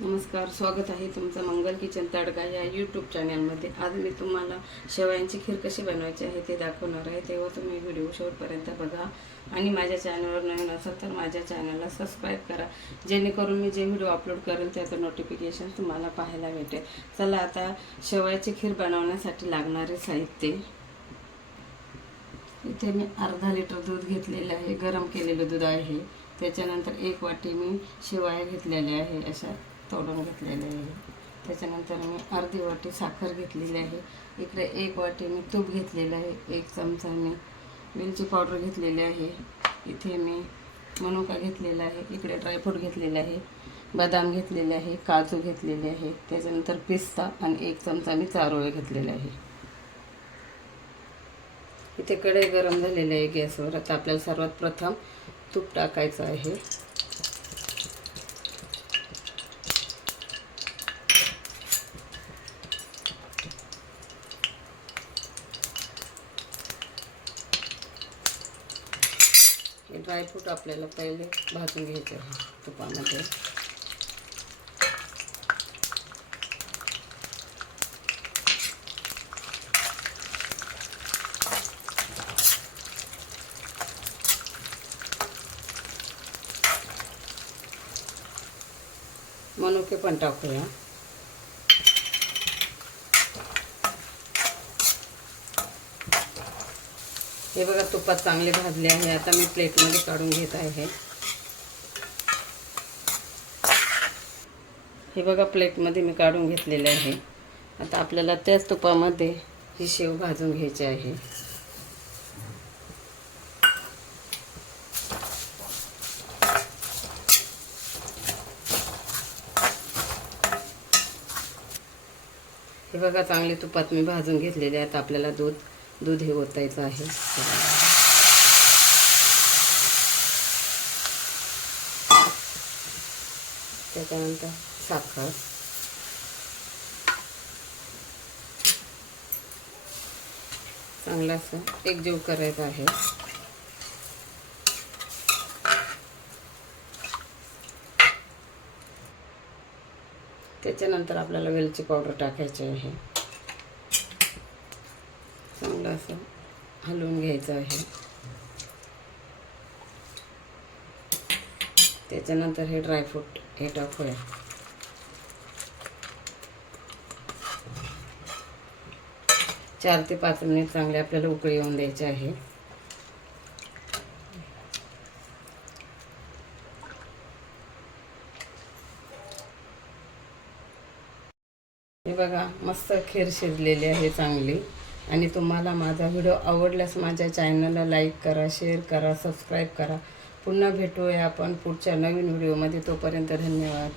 नमस्कार स्वागत आहे तुमचं मंगल किचन तडका या यूट्यूब चॅनलमध्ये आज मी तुम्हाला शेवयांची खीर कशी बनवायची आहे ते दाखवणार आहे. तेव्हा तुम्ही व्हिडिओ शेवटपर्यंत बघा. आणि माझ्या चॅनलवर नवीन असाल तर माझ्या चॅनलला सबस्क्राईब करा. जेणेकरून मी जे व्हिडिओ अपलोड करेल त्याचं नोटिफिकेशन तुम्हाला पाहायला भेटेल. चला आता शेवयाची खीर बनवण्यासाठी लागणारे साहित्य. इथे मी अर्धा लिटर दूध घेतलेलं आहे. गरम केलेलं दूध आहे. त्याच्यानंतर एक वाटी मी शिवाया घेतलेल्या आहे अशा तळून घेतलेले आहे. त्याच्यानंतर मी अर्धी वाटी साखर घेतलेली आहे. इकडे एक वाटी मी तूप घेतलेलं आहे. एक चमचा मी वेलची पावडर घेतलेली आहे. इथे मी मनुका घेतलेला आहे. इकडे ड्रायफ्रूट घेतलेले आहे. बदाम घेतलेले आहे. काजू घेतलेले आहे. त्याच्यानंतर पिस्ता आणि एक चमचा मी चारोळे घेतलेले आहे. इथे कढई गरम झालेली आहे गॅसवर. आता आपल्याला सर्वात प्रथम तूप टाकायचं आहे. ड्रायफ्रूट आपल्याला पहिले भाजून घ्यायचे तुपामध्ये. मनुके पण टाकूया. हे बघा तुपात चांगले भाजले आहे. आता मी प्लेटमध्ये काढून घेत आहे. हे बघा प्लेटमध्ये मी काढून घेतलेले आहे. आता आपल्याला त्याच तुपामध्ये ही शेव भाजून घ्यायची आहे. हे बघा चांगले तुपात मी भाजून घेतलेले आहेत आपल्याला दूध दूध हे ओतायचं आहे. त्याच्यानंतर साखर. चांगला असं एकजीव करायचं आहे. त्याच्यानंतर आपल्याला वेलची पावडर टाकायची आहे. चांगलं असं हलवून घ्यायचं आहे. त्याच्यानंतर हे ड्रायफ्रूट हे टाकूया. चार ते पाच मिनिट चांगले आपल्याला उकळी येऊन द्यायची आहे. हे बघा मस्त खीर शिजलेली आहे चांगली. आणि तुम्हाला माझा व्हिडिओ आवडल्यास माझ्या चॅनलला लाईक करा शेअर करा सबस्क्राईब करा. पुन्हा भेटूया आपण पुढच्या नवीन व्हिडिओमध्ये. तोपर्यंत धन्यवाद.